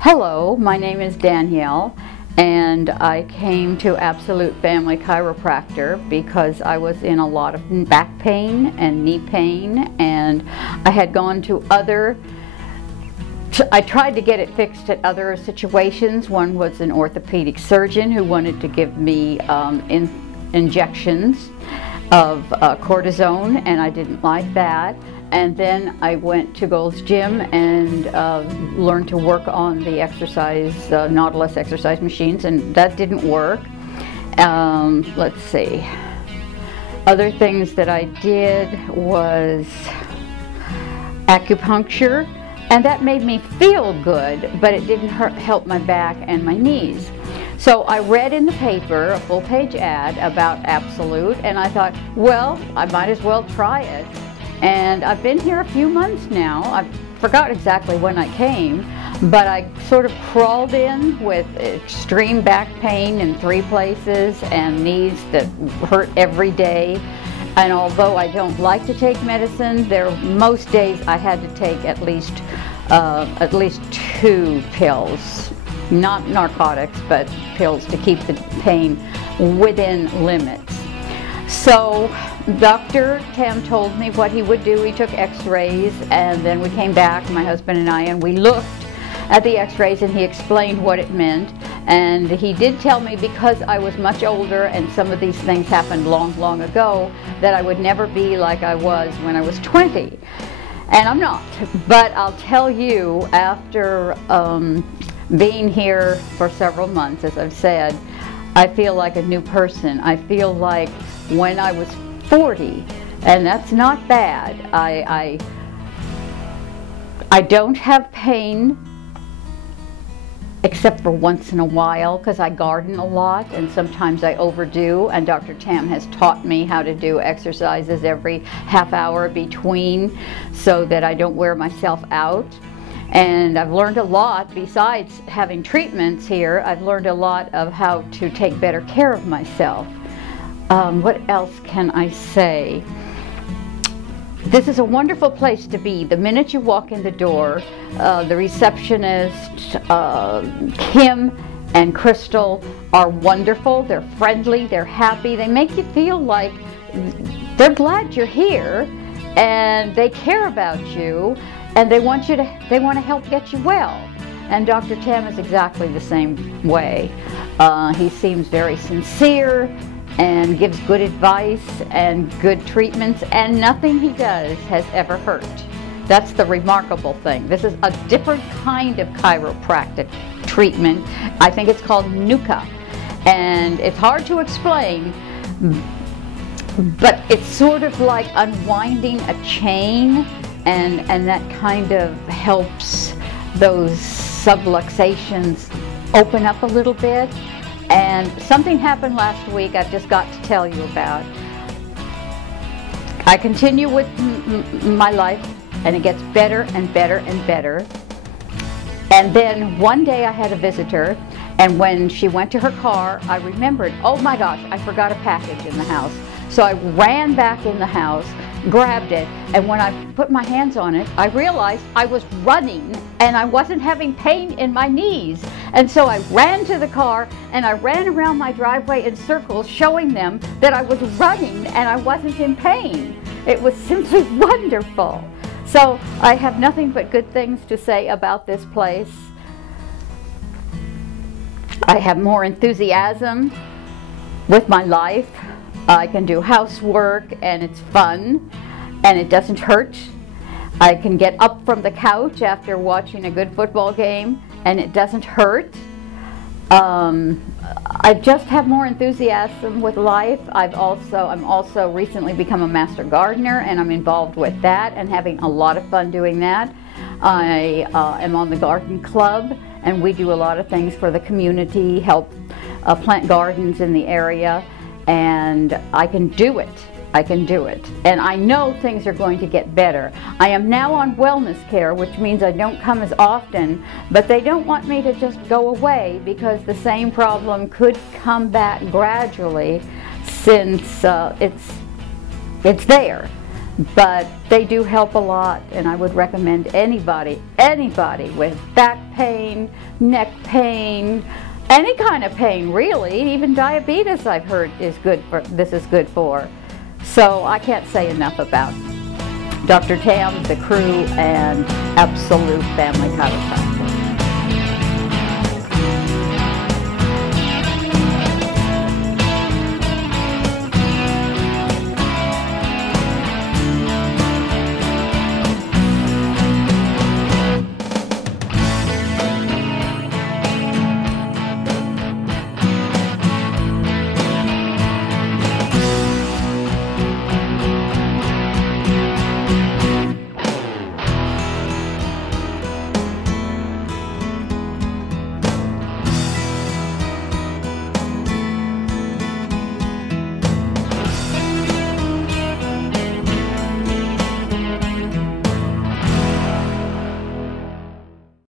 Hello, my name is Danielle, and I came to Absolute Family Chiropractor because I was in a lot of back pain and knee pain, and I had gone to I tried to get it fixed at other situations. One was an orthopedic surgeon who wanted to give me injections of cortisone, and I didn't like that. And then I went to Gold's Gym and learned to work on the exercise, Nautilus exercise machines, and that didn't work. Let's see. Other things that I did was acupuncture, and that made me feel good, but it didn't help my back and my knees. So I read in the paper a full-page ad about Absolute, and I thought, well, I might as well try it. And I've been here a few months now. I forgot exactly when I came, but I sort of crawled in with extreme back pain in 3 places and knees that hurt every day. And although I don't like to take medicine, most days I had to take at least 2 pills. Not narcotics, but pills to keep the pain within limits. So Dr. Tam told me what he would do. He took x-rays, and then we came back, my husband and I, and we looked at the x-rays, and he explained what it meant. And he did tell me, because I was much older and some of these things happened long ago, that I would never be like I was when I was 20. And I'm not. But I'll tell you, after being here for several months, as I've said, I feel like a new person. I feel like when I was 40, and that's not bad. I don't have pain except for once in a while, because I garden a lot and sometimes I overdo, and Dr. Tam has taught me how to do exercises every half hour between so that I don't wear myself out. And I've learned a lot. Besides having treatments here, I've learned a lot of how to take better care of myself. What else can I say? This is a wonderful place to be. The minute you walk in the door, the receptionist, Kim and Crystal, are wonderful. They're friendly, they're happy. They make you feel like they're glad you're here, and they care about you, and they want to help get you well. And Dr. Tam is exactly the same way. He seems very sincere and gives good advice and good treatments, and nothing he does has ever hurt. That's the remarkable thing. This is a different kind of chiropractic treatment. I think it's called NUCCA, and it's hard to explain, but it's sort of like unwinding a chain, and that kind of helps those subluxations open up a little bit. And something happened last week I've just got to tell you about. I continue with my life, and it gets better and better and better. And then one day I had a visitor, and when she went to her car, I remembered, oh my gosh, I forgot a package in the house. So I ran back in the house, grabbed it, and when I put my hands on it, I realized I was running and I wasn't having pain in my knees. And so I ran to the car and I ran around my driveway in circles, showing them that I was running and I wasn't in pain. It was simply wonderful. So I have nothing but good things to say about this place. I have more enthusiasm with my life. I can do housework, and it's fun, and it doesn't hurt. I can get up from the couch after watching a good football game, and it doesn't hurt. I just have more enthusiasm with life. I'm also recently become a master gardener, and I'm involved with that and having a lot of fun doing that. I am on the garden club, and we do a lot of things for the community, help plant gardens in the area. And I can do it. I can do it. And I know things are going to get better. I am now on wellness care, which means I don't come as often, but they don't want me to just go away, because the same problem could come back gradually, since it's there. But they do help a lot, and I would recommend anybody with back pain, neck pain, any kind of pain really, even diabetes I've heard is good for, this is good for. So I can't say enough about Dr. Tam, the crew, and Absolute Family Chiropractic.